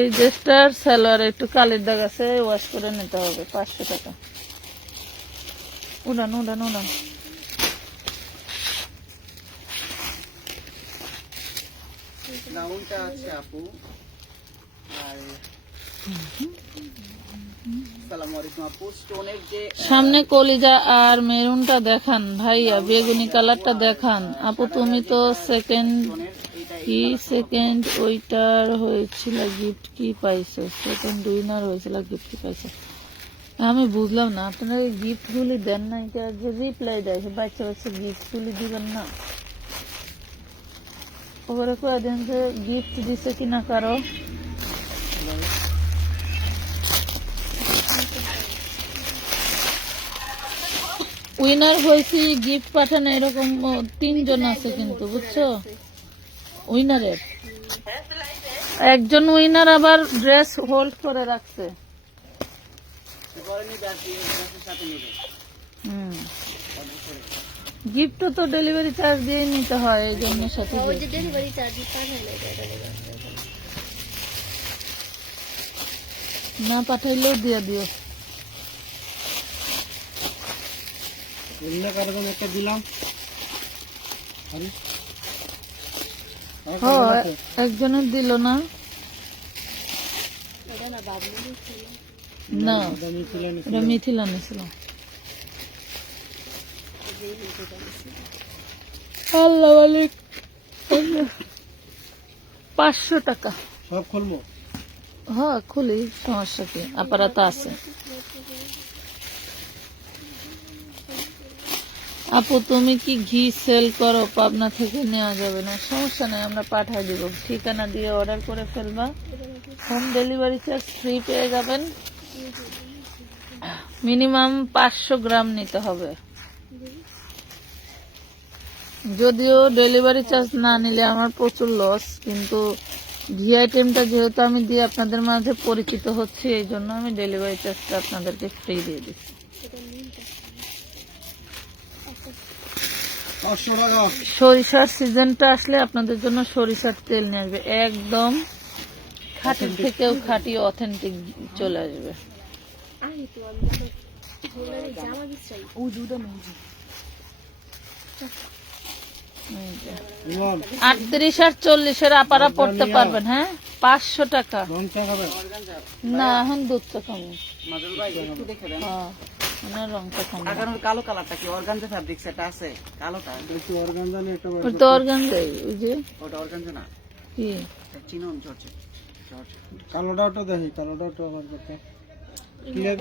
এই ড্রেসটার সালোয়ার একটু কালির দাগ আছে, ওয়াশ করে নিতে হবে, 500 টাকা। উড়ান উড়ান উড়ান। নাউনটা আছে আপু আর আসসালামু আলাইকুম আপু স্টোনের যে সামনে কলিজা আর মেরুনটা দেখান ভাইয়া, বেগুনি কালারটা দেখান। আপু তুমি তো সেকেন্ড কি সেকেন্ড ওইটার হয়েছিল গিফট কি পাইছো? সেকেন্ড উইনার হয়েছিল গিফট কি পাইছো? আমি বুঝলাম না, আপনারা গিফট গুলি দেন না, যে রিপ্লাই দেয় বাচ্চা বাচ্চা গিফট গুলি দিবেন না। ওপরে কয়েকদিন যে গিফট দিছে কিনা কারো। উইনার হয়েছি গিফট পাঠানো এরকম 3 জন আছে কিন্তু, বুঝছো? উইনারের একজন উইনার আবার ড্রেস হোল্ড করে রাখছে। গিফট তো ডেলিভারি চার্জ দিয়ে নিতে হয়, এই জন্য সাথে ওই যে ডেলিভারি চার্জ পাঠাইলে না পাঠাইলেও দিয়ে দিও। অন্য কারো জন্য একটা দিলাম। আরে হ্যাঁ, একজনের দিল না। ওটা না বাবলু ছিল না, দামি ছিলেন এটা মিথিলা নিছিল। আল্লাহ মালিক। 500 টাকা। সব খুলবো। হ্যাঁ খুলি, সমস্যা কি, আপাতত আছে। আপু তুমি কি ঘি সেল করো? পাবনা থেকে নেওয়া যাবে না, সমস্যা নেই, আমরা পাঠিয়ে দিব। ঠিকানা দিয়ে অর্ডার করে ফেলবা, হোম ডেলিভারি চার্জ ফ্রি পেয়ে যাবেন। মিনিমাম 500 গ্রাম নিতে হবে। যদিও ডেলিভারি চার্জ না নিলে আমার প্রচুর লস, কিন্তু ঘি আইটেমটা যেহেতু আমি দিয়ে আপনাদের মাঝে পরিচিত হচ্ছে, এই জন্য আমি ডেলিভারি চার্জটা আপনাদেরকে ফ্রি দিয়ে দিচ্ছি। 500 টাকা। সরিষার সিজনটা আসলে আপনাদের জন্য সরিষার তেল নিয়ে আসবে, একদম খাঁটি থেকেও খাঁটি অথেন্টিক চলে আসবে। আই তো আমি জামা বিছাই ও জুদা না এই যে। ইমাম 38 আর 40 আপারা পড়তে পারবেন। হ্যাঁ 500 টাকা। রং চা খাবে? না এখন দুধটা কম। মাজল ভাই একটু দেখে দেন হ্যাঁ না, রংটা কম। আগানোর কালো কালারটা কি অর্গানজা ফ্যাব্রিক সেটা আছে কালোটা একটু অর্গানজা নিয়ে একটা ওই তো অর্গানজাই, ওই যে ওটা অর্গানজা না কি চিনন জর্জ কালোটাও দেখি, কালোটাও আমার করতে।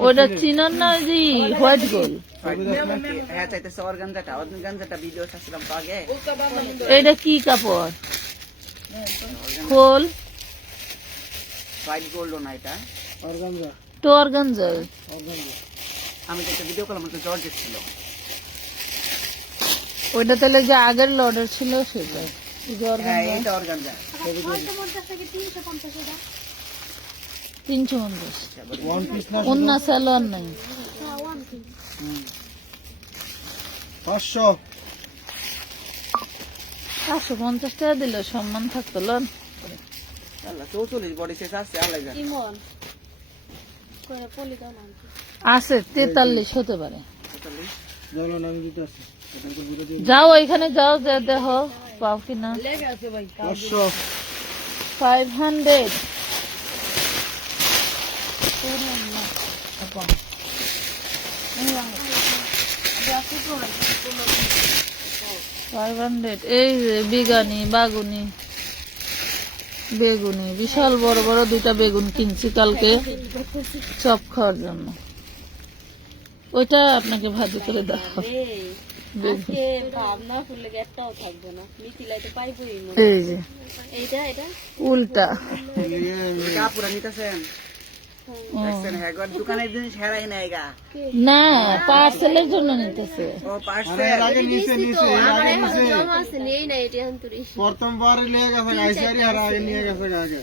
ওটা চিনার না, ওই যে হোয়াইট গোল। হ্যাঁ চাইতেছে অর্গানজাটা ভিডিও ছাড়ছিলাম তো আগে এটা কি কাপড়? খোল হোয়াইট গোল্ড না এটা অর্গানজা, তো অর্গানজা। অর্গানজা। আমি তো একটা ভিডিও করলাম তো জর্জেট ছিল ওইটা তাহলে যে আগের লর্ডার ছিল সেটা। এই যে হ্যাঁ অর্গানজা এটা অর্গানজা 650 থেকে 350 টাকা 350। ওয়ান পিস না অন্য সালোয়ার নাই। হ্যাঁ ওয়ান পিস 500। 550 টাকা দিলে সম্মান থাকতো। লন আল্লাহ 44 বডি সাইজ আছে আল্লাহ জানে ইমন করে পলি দাও না আছে 43 হতে পারে। 44 চলো না, আমি দিতে আসি। এটা তো ঘুরে দিয়ে যাও ওইখানে যাও, যে দেখো পাও কিনা। 500। 500 500। এই যে বিগানি বাগুনি বেগুনি, বিশাল বড় বড় 2টা বেগুন কিনছি কালকে চপ খাওয়ার জন্য। ওইটা আপনাকে ভাজি করে দাও। আজকে ভাবনা করলে একটাও থাকবে না, মিথিলাই তো পাইবই মনে। এই যে এইটা এটা উল্টা। মিলিয়ে কাপড় নিতেছেন দেখছেন হ্যাঁ গো দোকানের জিনিস হেরাই নাই গা না পার্সেলের জন্য নিতেছে। ও আরে পার্সেল এর আগে নিচে জমা আছে নেই না এটা হান্তুরি প্রথমবার নিয়ে গেছে আইসারি আর আগে নিয়ে গেছে আগে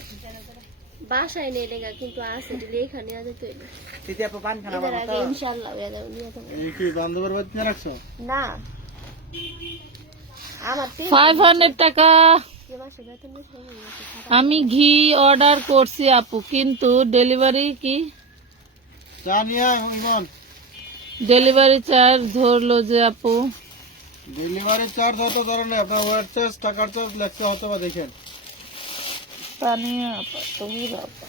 বাসায় নেই লেগা কিন্তু আছে দিলে এখানে আছে তো তৃতীয় পান খানা এর বাবা আগে ইনশাআল্লাহ নিয়ে যাবো এই কি বান্ধবের বাড়িতে রাখছো? না আমার 500 টাকা। যে মাসে বেতন বেশি হয়ে গেছে আমি ঘি অর্ডার করছি আপু, কিন্তু ডেলিভারি কি চা নিয়ে ইমন ডেলিভারি চার্জ ধরলো যে আপু। ডেলিভারি চার্জ হতে ধরনের আপনার ওয়ার চার্জ টাকার চার্জ লেখা হতে বা দেখেন তানিয়া আপা, তহুরা আপা,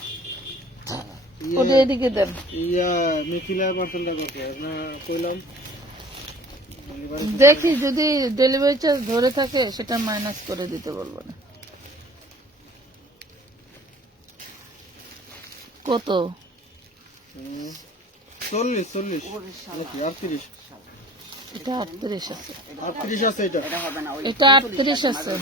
ওটা এদিকে দেন। ইয়া মিথিলা পার্সেলটা কত আপনার কইলাম দেখি যদি ডেলিভারি চার্জ ধরে থাকে সেটা মাইনাস করে দিতে বলবো না। কত? 40 নাকি 38 এটা 38 আছে, 38 আছে এটা এটা হবে না ওই এটা 38 আছে।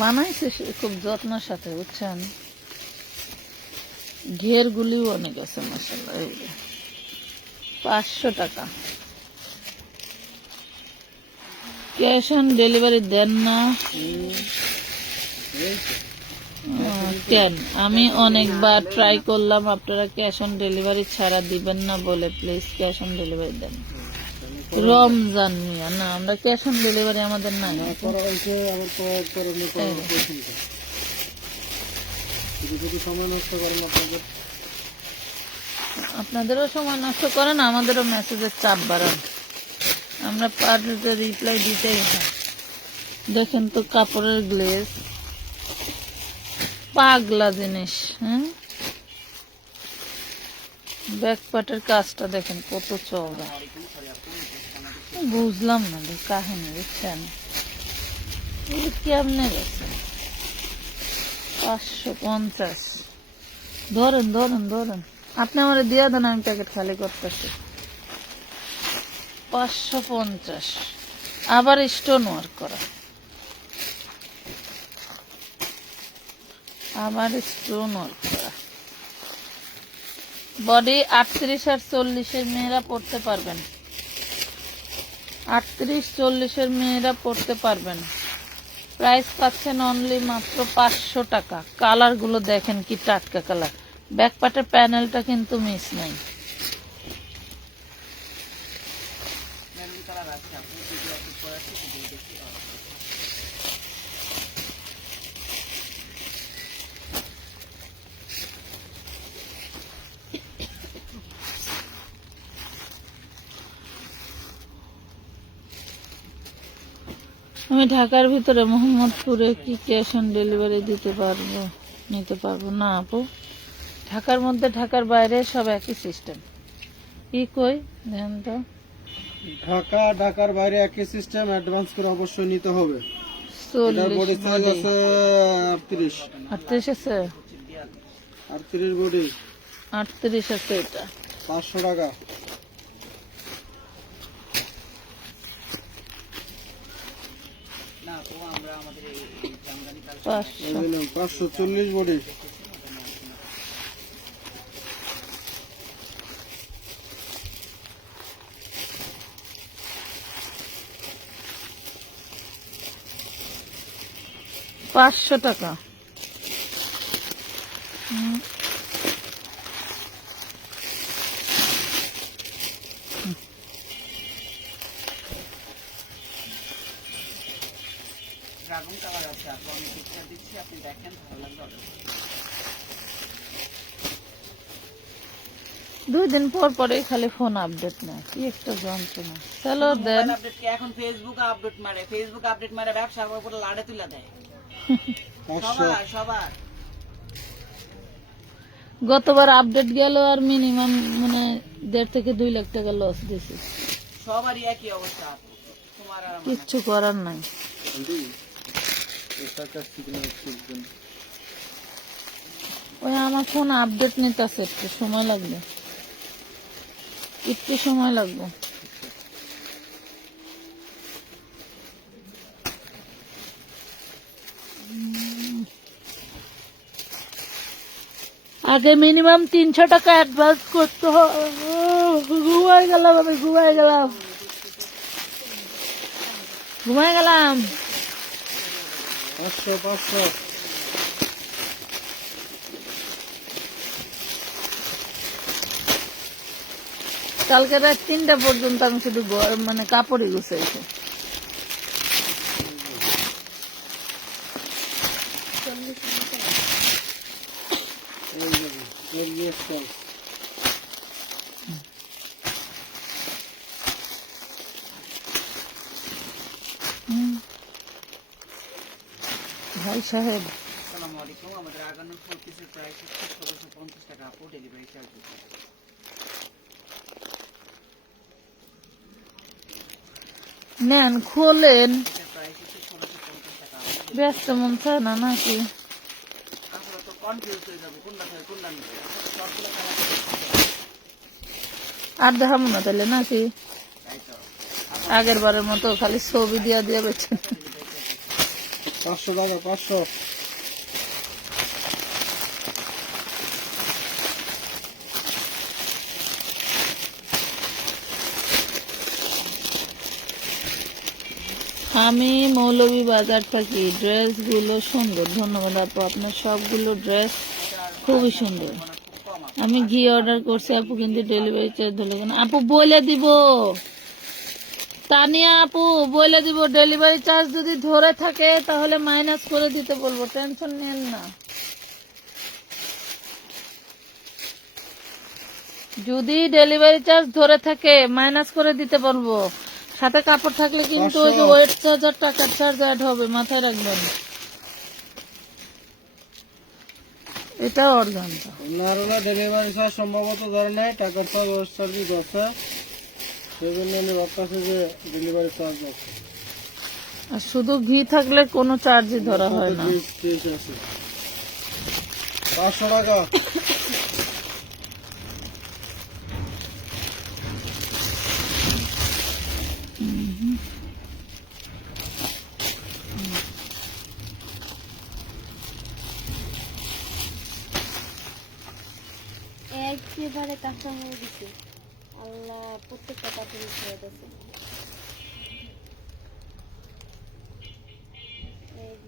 বানাইছে সে খুব যত্নের সাথে, বুঝছেন। ঘের গুলিও অনেক আছে মাশাআল্লাহ। এই যে 500 টাকা ক্যাশ অন ডেলিভারি দেন না কেন? আমি অনেকবার ট্রাই করলাম, আপনারা ক্যাশ অন ডেলিভারি ছাড়া দিবেন না বলে প্লিজ ক্যাশ অন ডেলিভারি দেন। রমজান মিয়া, না আমরা ক্যাশ অন ডেলিভারি আমাদের নাই। করা হয়েছে আবার করণীয় যদি সময় নষ্ট করেন আপনাদের আপনাদেরও সময় নষ্ট করেন, আমাদেরও মেসেজের চাপ বাড়ান, আমরা পারলে রিপ্লাই দিতেই হয়। দেখেন তো কাপড়ের গ্লেজ, পাগলা জিনিস। হ্যাঁ, ব্যাক পার্টের কাজটা দেখেন কত চওড়া, বুঝলাম না কাহিনী, বুঝছেন। কেমনে গেছে 550। ধরেন ধরেন ধরেন, আপনি আমার দিয়ে দেন, আমি প্যাকেট খালি করতেছি। 550, আবার স্টোন ওয়ার্ক করা, আবার স্টোন ওয়ার্ক করা। বডি 38 আর 40 মেয়েরা পড়তে পারবেন, 38-40 মেয়েরা পড়তে পারবেন। প্রাইস পাচ্ছেন অনলি মাত্র 500 টাকা। কালার গুলো দেখেন কি টাটকা কালার, ব্যাক পার্টের প্যানেলটা কিন্তু মিস নাই। মেরুন কালার আছে আপনি যদি আপনি পড়াচ্ছি সেগুলো দেখি আমি ঢাকার ভিতরে মোহাম্মদপুরে কি ক্যাশ অন ডেলিভারি দিতে পারবো, নিতে পারবো না আপু? ঢাকার মধ্যে ঢাকার বাইরে সব একই সিস্টেম। কি কই দেখেন তো, ঢাকার বাইরে একই সিস্টেম, অ্যাডভান্স করে অবশ্যই নিতে হবে। এটার 40 বডি সাইজ আছে 38 38 আছে, 38 বডি 38 আছে। এটা 500 টাকা। না তো আমরা আমাদের এই জামদানি কাল 500। 540 বডি টাকা। ড্রাগন কালার আছে আপু, আমি পিকচার দিচ্ছি আপনি দেখেন, ভালো লাগবে order করবেন। 2 দিন পর পরে খালি ফোন আপডেট না, কি একটা যন্ত্রণা। চলো দেন। মোবাইল আপডেট কি এখন ফেসবুক আপডেট মারে, ফেসবুক আপডেট মারে ব্যবসার উপরে লাড়ে তুলে দেয় 500 সবার। গতবার আপডেট গেল আর মিনিমাম মানে 1.5 থেকে 2 লাখ টাকা লস দিছে। সবারই একই অবস্থা আপু, তোমার আর আমার। কিচ্ছু করার নাই। ওই আমার ফোন আপডেট নিতেছে, একটু সময় লাগবে, একটু সময় লাগবে। আগে মিনিমাম 300 টাকা অ্যাডভান্স করতে হবে। ঘুমাই গেলাম আমি, ঘুমাই গেলাম। পাঁচশো পাঁচশো কালকে রাত 3টা পর্যন্ত আমি শুধু মানে কাপড়ই গুছাইছি। ভাই সাহেব আসসালামু আলাইকুম। আমাদের আগানো পিসের প্রাইস হচ্ছে 1650 টাকা আপু, ডেলিভারি চার্জ নেন, খোলেন। প্রাইস হচ্ছে 1650 টাকা আপু। ব্যস্ত মন চায় না নাকি? আসলে তো কনফিউজ হয়ে যাবে কোনটা থেকে কোনটা নিবে। সবগুলো আর দেখাবো না তাহলে নাকি? তাই তো আগের বারের মতো খালি ছবি দিয়া দিয়ে বেছেন। 500 টাকা 500 আমি মৌলভী বাজার থাকি। ড্রেস গুলো সুন্দর, ধন্যবাদ আপু, আপনার সবগুলো ড্রেস খুবই সুন্দর। আমি ঘি অর্ডার করছি আপু, কিন্তু ডেলিভারি চার্জ ধরলো কেন? আপু বলে দিব, তানিয়া আপু বলে দিব, ডেলিভারি চার্জ যদি ধরে থাকে তাহলে মাইনাস করে দিতে বলবো, টেনশন নেন না। যদি ডেলিভারি চার্জ ধরে থাকে মাইনাস করে দিতে বলবো। সাথে কাপড় থাকলে কিন্তু ওই যে ওয়েট চার্জ আর টাকার চার্জ অ্যাড হবে, মাথায় রাখবেন। এটা অর্গানটা। নারুলা ডেলিভারি চার্জ সম্ভবত ধরে নেয়, টাকার চার্জ ওয়েস্ট সার্ভিস আছে, সেজন্য আমি ভাবতেছি যে ডেলিভারি চার্জ আছে। আর শুধু ঘি থাকলে কোনো চার্জই ধরা হয় না। 500 টাকা একেবারে কাঁচামাল দিছে। আল্লাহ প্রত্যেকটা পাথরই ছেড়ে দিছে।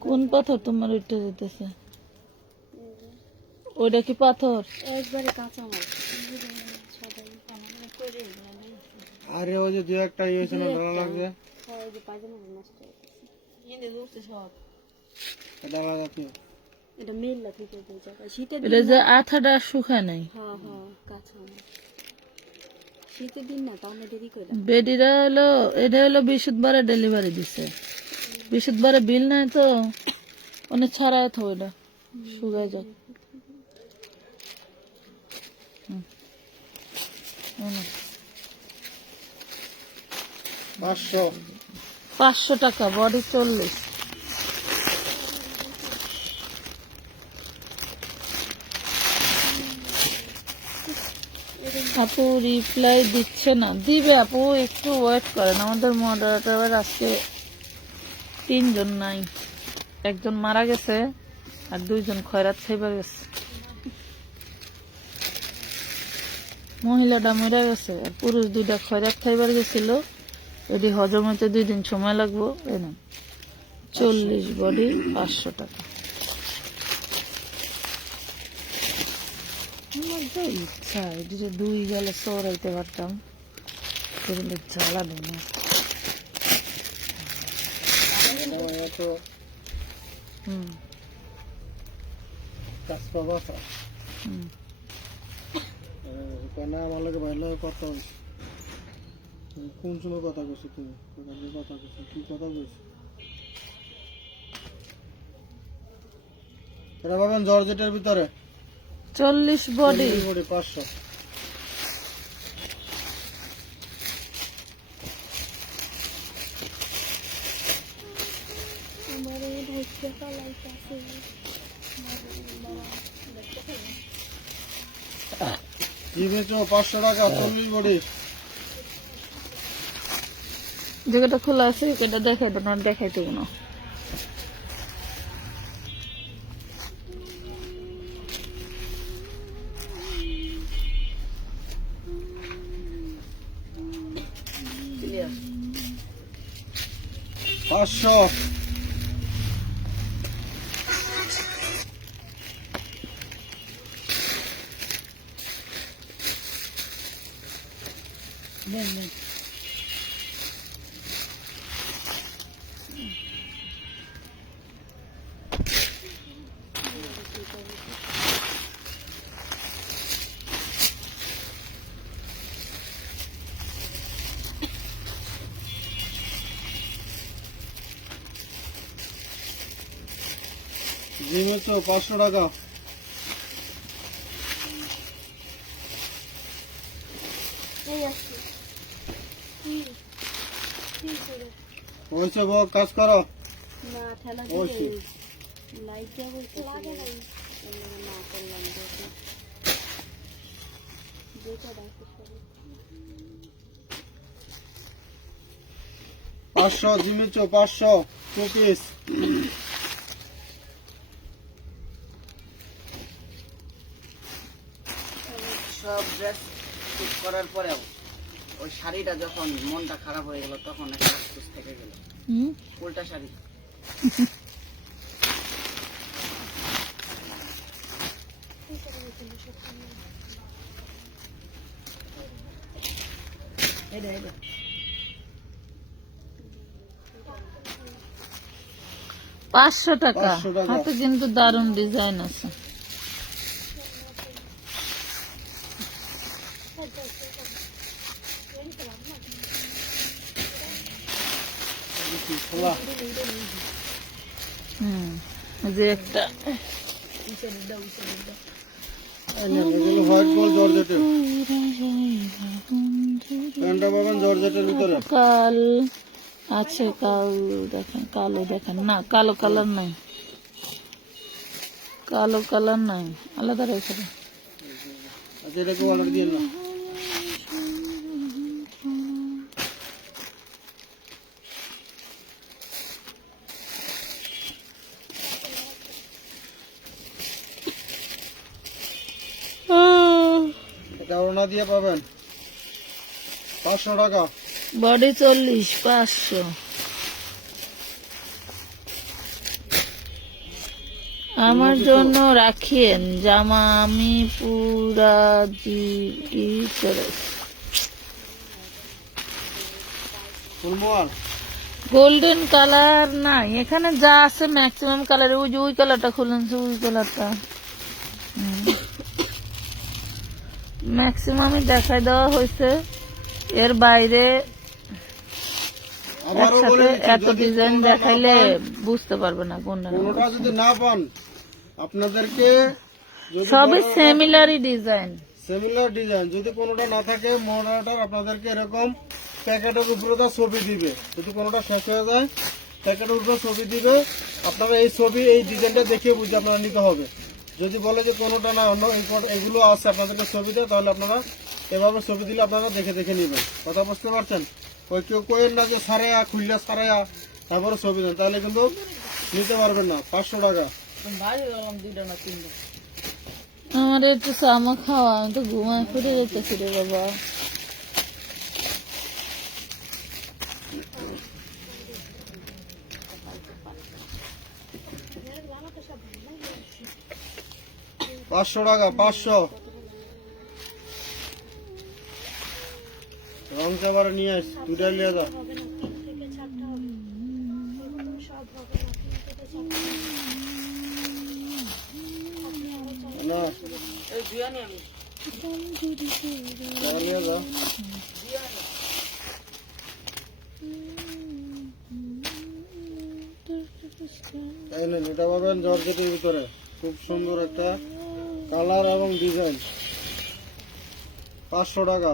কোন পাথর তোমার ওইটা যেতেছে? ওইটা কি পাথর? একবারে কাঁচামাল। সবাই করে আরে ওই যে 2-1টা ইয়ে ছিল ডালা লাগবে, সবাই যে পায়জামা নষ্ট হয়ে গেছে। ডালা যাচ্ছে। এটা মেল্লা থেকে দিয়ে যাবে শীতের এটা যে আঠাটা শুকায় নাই। হ্যাঁ হ্যাঁ কাঁচামাল শীতের দিন না, তাহলে দেরি করে। বেডিরা হলো, এটা হলো বৃহস্পতিবারে ডেলিভারি দিছে। বৃহস্পতিবারে বিল নাই তো অনেক ছাড়াই তো ওইটা শুকায় যাক। 500 টাকা, বডি 40। আপু রিপ্লাই দিচ্ছে না, দিবে আপু, একটু ওয়েট করেন। আমাদের মডারেটর আজকে 3 জন নাই, একজন মারা গেছে আর 2 জন খয়রাত খাইবার গেছে। মহিলাটা মরে গেছে আর পুরুষ 2টা খয়রাত খাইবার গেছিল। এটি হজম হইতে 2 দিন সময় লাগবো। 40 বডি 500 টাকা। আমার যা ইচ্ছা এটিতে 2 গেলে সরাইতে পারতাম, কিন্তু জ্বালা দেয় না। হুম আমার লোকে ভাই লোক কথা হয়েছে। কোন সময় কথা কইছো তুমি? কথা কইছো, কি কথা কইছো? এটা পাবেন জর্জেটের ভিতরে 40 বডি 500। আমার এই ঢাইকা পালাইতাছে। কি বেচো? 500 টাকা 40 বডি। যেটা খোলা আছে এটা দেখাই দেবো না, দেখাইতে না। 500 জিমেছো 500 টাকা। এই আসছে কি করে হয়েছে বউ, কাজ করো। না ঠেলা ওইসে। দিয়ে লাইট দেওয়া বলতে লাগে না না করলাম দেখো যেটা ডাকছে 500 জিমেছো 500 2 পিস। সব ড্রেস ঠিক করার পরেও ওই শাড়িটা যখন মনটা খারাপ হয়ে গেল তখন একটা আফসোস থেকে গেল। হুম উল্টা শাড়ি। এটা এটা 500 টাকা 500 টাকা। হাতে কিন্তু দারুণ ডিজাইন আছে। খোলা। এই যে একটা এগুলো হোয়াইট বল জর্জেটের, প্যান্টটা পাবেন জর্জেটের ভিতরে। কাল আছে, কাল দেখেন, কালো দেখেন না, কালো কালার নাই, কালো কালার নাই, আলাদা রেখে দেন। আচ্ছা, এটাকে অর্ডার দিয়ে না। এটা ওড়না দিয়ে পাবেন 500 টাকা। বডি 40, 500। আমার জন্য রাখিয়েন জামা, আমি পুরা জিডি চলে। ফুলমোয়ার গোল্ডেন কালার নাই এখানে, যা আছে ম্যাক্সিমাম কালার। ওই যে ওই কালারটা খুলুন, ওই কালারটা ম্যাক্সিমামই দেখাই দেওয়া হয়েছে। এর বাইরে আবারও বলে একসাথে দিচ্ছি, এত যদি ডিজাইন কোনোটা না দেখাইলে পান, বুঝতে পারবে না কোনটা নেওয়া কোনোটা হয়েছে। যদি না পান আপনাদেরকে, যদি সবই সিমিলারই ডিজাইন। সিমিলার ডিজাইন, যদি কোনোটা না থাকে মোড়াটার আপনাদেরকে এরকম প্যাকেটের উপরে তার ছবি দিবে। যদি কোনোটা শেষ হয়ে যায় প্যাকেটের উপরে ছবি দিবে, আপনারা এই ছবি এই ডিজাইনটা দেখে বুঝে আপনারা নিতে হবে। যদি বলে যে কোনোটা না অন্য এগুলো আছে আপনাদেরকে ছবি দেয়, তাহলে আপনারা এভাবে ছবি দিলে আপনারা দেখে দেখে নেবেন। কথা বুঝতে পারছেন? ওই কেউ কোয়েন না যে সারাইয়া খুললে সারাইয়া তারপরে ছবি দেন, তাহলে কিন্তু নিতে পারবেন না। 500 টাকা। আমার একটু চামা খাওয়া, আমি তো ঘুমায় ফিরে যেতেছি রে বাবা। পাঁচশো টাকা, 500। রং চাবারে নিয়ে আস, দুটা নিয়ে যাও। হবে না থেকে ছাড়তে হবে এরকম সব হবে না থেকে ছাড়তে না, এই বিয়ানি আমি টাকা নিয়ে যাও। এই নেন, এটা পাবেন জর্জেটের ভিতরে, খুব সুন্দর একটা কালার এবং ডিজাইন। 500 টাকা।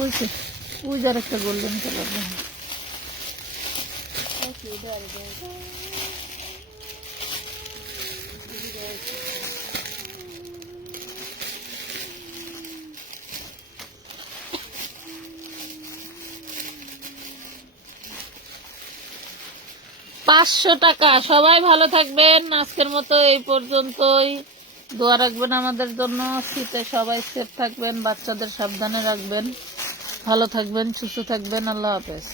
ওই যে ওই যার একটা গোল্ডেন কালার। $500 টাকা। সবাই ভালো থাকবেন, আজকের মতো এই পর্যন্তই। দোয়া রাখবেন আমাদের জন্য। শীতে সবাই সেফ থাকবেন, বাচ্চাদের সাবধানে রাখবেন, ভালো থাকবেন, সুস্থ থাকবেন। আল্লাহ হাফেজ।